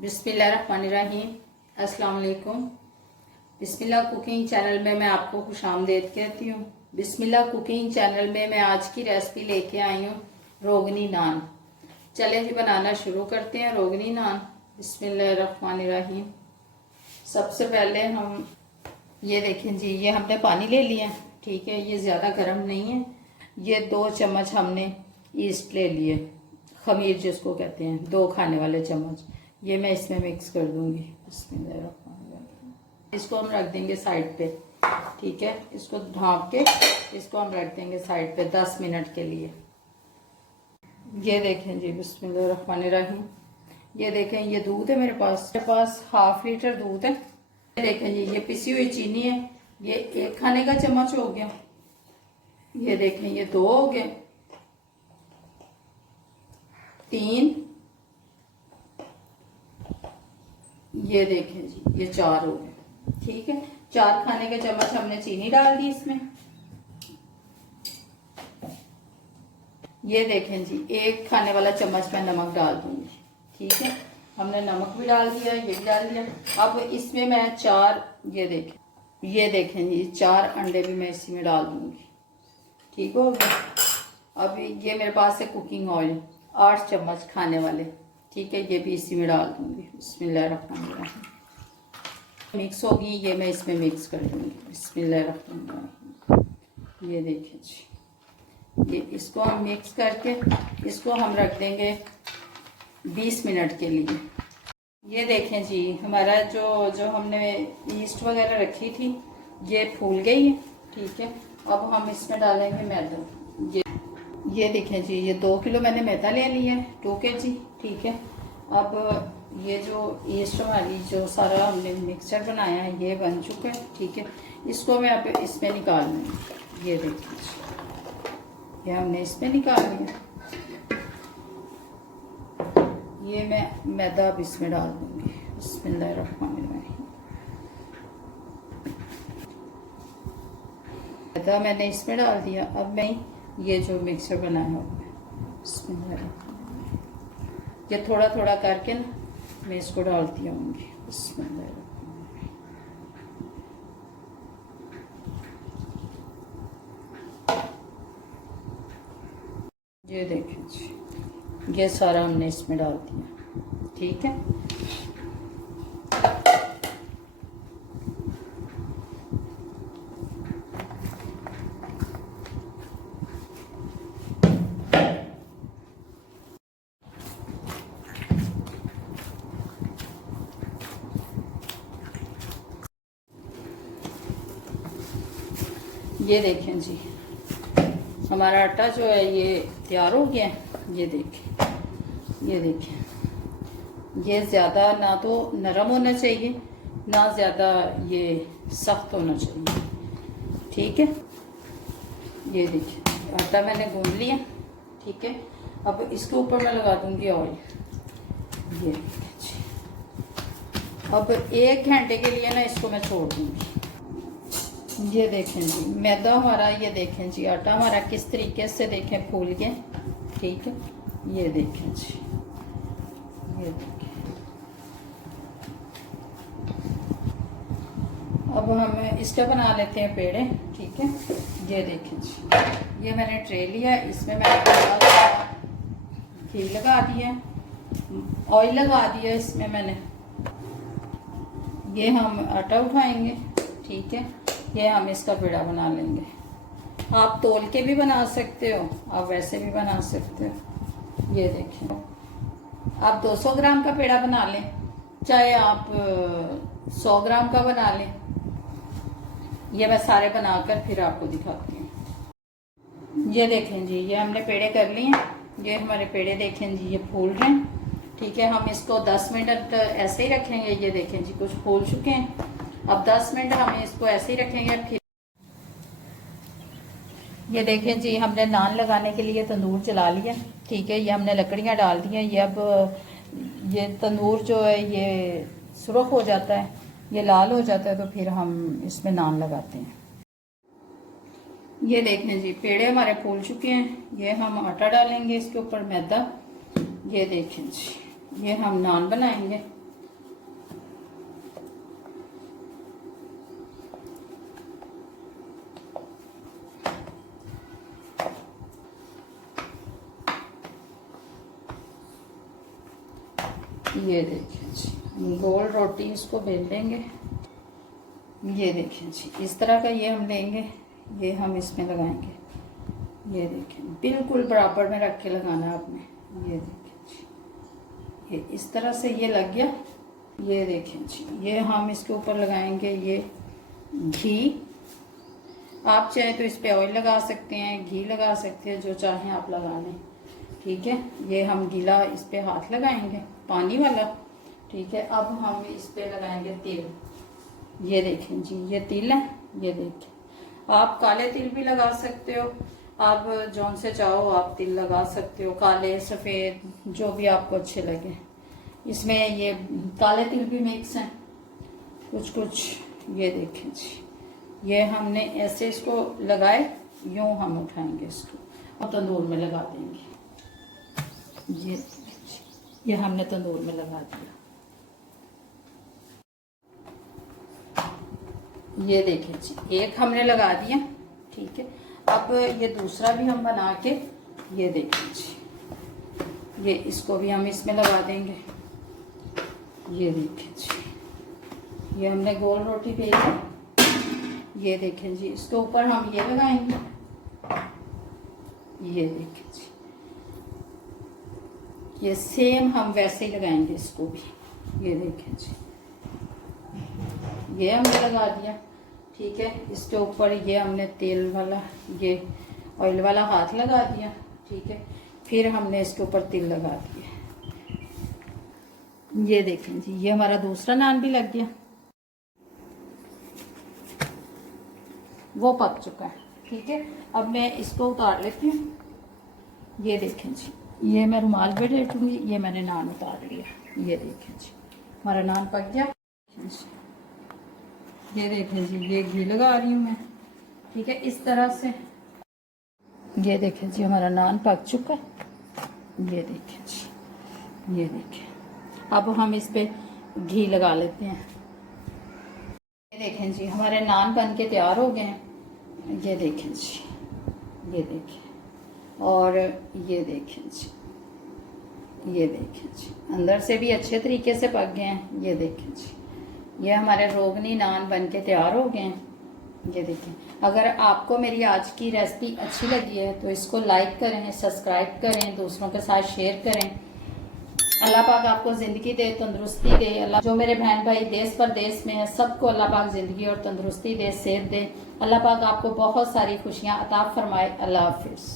बिस्मिल्लाहिर्रहमानिर्रहीम। अस्सलाम वालेकुम। बिस्मिल्लाह कुकिंग चैनल में मैं आपको खुशामदीद कहती हूँ। बिस्मिल्लाह कुकिंग चैनल में मैं आज की रेसिपी लेके आई हूँ रोगनी नान। चलें जी बनाना शुरू करते हैं रोगनी नान। बिस्मिल्लाहिर्रहमानिर्रहीम। सबसे पहले हम ये देखें जी, ये हमने पानी ले लिया, ठीक है। ये ज़्यादा गर्म नहीं है। ये 2 चम्मच हमने ईस्ट ले लिए, खमीर जिसको कहते हैं, 2 खाने वाले चम्मच। ये मैं इसमें मिक्स कर दूंगी। इसको हम रख देंगे साइड पे, ठीक है। इसको ढाँप के इसको हम रख देंगे साइड पे 10 मिनट के लिए। ये देखें जी, बिस्मिल्लाहिर्रहमानिर्रहीम। ये देखें, ये दूध है मेरे पास 1/2 लीटर दूध है। ये देखें जी, ये पिसी हुई चीनी है। ये 1 खाने का चम्मच हो गया। ये देखें, ये 2 हो गए, 3, ये देखें जी, ये 4 हो गए, ठीक है। 4 खाने के चम्मच हमने चीनी डाल दी इसमें। ये देखें जी, 1 खाने वाला चम्मच मैं नमक डाल दूंगी, ठीक है। हमने नमक भी डाल दिया, ये भी डाल दिया। अब इसमें मैं 4, ये देखें जी, 4 अंडे भी मैं इसी में डाल दूंगी, ठीक हो गया। अब ये मेरे पास है कुकिंग ऑयल 8 चम्मच खाने वाले, ठीक है। ये भी इसी में डाल दूंगी। बिस्मिल्लाहिर्रहमानिर्रहीम। मिक्स होगी, ये मैं इसमें मिक्स कर दूंगी। बिस्मिल्लाहिर्रहमानिर्रहीम। ये देखिए जी, ये इसको हम मिक्स करके इसको हम रख देंगे 20 मिनट के लिए। ये देखें जी, हमारा जो हमने ईस्ट वगैरह रखी थी ये फूल गई है, ठीक है। अब हम इसमें डालेंगे मैदा। ये देखें जी, ये 2 किलो मैंने मैदा ले लिया है, 2 kg, ठीक है। अब ये जो ईस्ट वाली जो सारा हमने मिक्सचर बनाया है ये बन चुका है, ठीक है। इसको मैं अब इसमें निकाल लूँगी। ये देखिए, ये हमने इसमें निकाल लिया। ये मैं मैदा अब इसमें डाल दूँगी। बिस्मिल्लाहिर्रहमानिर्रहीम। मैदा मैंने इसमें डाल दिया। अब मैं ये जो मिक्सचर बनाया है ये थोड़ा थोड़ा करके ना मैं इसको डालती आऊँगी। ये देखिए जी, ये सारा हमने इसमें डाल दिया, ठीक है। ये देखें जी, हमारा आटा जो है ये तैयार हो गया है। ये देखें, ये ज़्यादा ना तो नरम होना चाहिए ना ज़्यादा ये सख्त होना चाहिए, ठीक है। ये देखिए, आटा मैंने गूंद लिया, ठीक है। अब इसके ऊपर मैं लगा दूंगी ऑयल। ये देखिए जी, अब 1 घंटे के लिए ना इसको मैं छोड़ दूंगी। ये देखें जी, मैदा हमारा, ये देखें जी, आटा हमारा किस तरीके से देखें फूल गया, ठीक है। ये देखें जी, ये देखें। अब हम इसका बना लेते हैं पेड़े, ठीक है। ये देखें जी, ये मैंने ट्रे लिया, इसमें मैंने घी लगा दिया, ऑयल लगा दिया इसमें मैंने। ये हम आटा उठाएंगे, ठीक है। ये हम इसका पेड़ा बना लेंगे। आप तोल के भी बना सकते हो, आप वैसे भी बना सकते हो। ये देखिए, आप 200 ग्राम का पेड़ा बना लें, चाहे आप 100 ग्राम का बना लें। ये मैं सारे बनाकर फिर आपको दिखाती हूँ। ये देखें जी, ये हमने पेड़े कर लिए हैं। ये हमारे पेड़े देखें जी, ये फूल रहे हैं, ठीक है। हम इसको 10 मिनट ऐसे ही रखेंगे। ये देखें जी, कुछ फूल चुके हैं। अब 10 मिनट हम इसको ऐसे ही रखेंगे। फिर ये देखें जी, हमने नान लगाने के लिए तंदूर जला लिया, ठीक है। ये हमने लकड़ियां डाल दी हैं। ये अब ये तंदूर जो है ये सुर्ख हो जाता है, ये लाल हो जाता है, तो फिर हम इसमें नान लगाते हैं। ये देखें जी, पेड़े हमारे फूल चुके हैं। ये हम आटा डालेंगे इसके ऊपर, मैदा। ये देखें जी, ये हम नान बनाएंगे, ये देखिए जी, गोल रोटी इसको बेल लेंगे। ये देखिए जी, इस तरह का ये हम लेंगे, ये हम इसमें लगाएंगे। ये देखिए बिल्कुल बराबर में रख के लगाना है आपने। ये देखिए जी, ये इस तरह से ये लग गया। ये देखिए जी, ये हम इसके ऊपर लगाएंगे ये घी। आप चाहे तो इस पे ऑयल लगा सकते हैं, घी लगा सकते हैं, जो चाहें आप लगा लें। ठीक है, ये हम गीला इस पे हाथ लगाएंगे, पानी वाला। ठीक है, अब हम इस पे लगाएंगे तिल। ये देखें जी, ये तिल है। ये देखें, आप काले तिल भी लगा सकते हो, आप जौन से चाहो आप तिल लगा सकते हो, काले सफ़ेद जो भी आपको अच्छे लगे। इसमें ये काले तिल भी मिक्स हैं कुछ कुछ। ये देखें जी, ये हमने ऐसे इसको लगाए, यूं हम उठाएंगे इसको और तंदूर में लगा देंगे। ये हमने तंदूर में लगा दिया। ये देखिए जी, एक हमने लगा दिया। ठीक है, अब ये दूसरा भी हम बना के, ये देखिए जी, ये इसको भी हम इसमें लगा देंगे। ये देखिए जी, ये हमने गोल रोटी बेली। ये देखें जी, इसके ऊपर हम ये लगाएंगे। ये देखें जी, ये सेम हम वैसे ही लगाएंगे इसको भी। ये देखें जी, ये हमने लगा दिया। ठीक है, इसके ऊपर ये हमने तेल वाला, ये ऑयल वाला हाथ लगा दिया। ठीक है, फिर हमने इसके ऊपर तिल लगा दिया। ये देखें जी, ये हमारा दूसरा नान भी लग गया, वो पक चुका है। ठीक है, अब मैं इसको उतार लेती हूँ। ये देखें जी, ये मैं रुमाल पे लेटूंगी, ये मैंने नान उतार लिया। ये देखें जी, हमारा नान पक गया। ये देखें जी, ये घी लगा रही हूँ मैं। ठीक है, इस तरह से। ये देखें जी, हमारा नान पक चुका है। ये देखें जी, ये देखें, अब हम इस पे घी लगा लेते हैं। ये देखें जी, हमारे नान बन के तैयार हो गए हैं। ये देखें जी, ये देखें, और ये देखें जी, ये देखें जी, अंदर से भी अच्छे तरीके से पक गए हैं। ये देखें जी, ये हमारे रोगनी नान बन के तैयार हो गए हैं। ये देखें, अगर आपको मेरी आज की रेसिपी अच्छी लगी है तो इसको लाइक करें, सब्सक्राइब करें, दूसरों के साथ शेयर करें। अल्लाह पाक आपको ज़िंदगी दे, तंदुरुस्ती दे। अल्लाह, जो मेरे बहन भाई देश परदेश में है, सबको अल्लाह पाक ज़िंदगी और तंदुरुस्ती दे, सेहत दे। अल्लाह पाक आपको बहुत सारी खुशियाँ अता फरमाए। अल्लाह हाफिज़।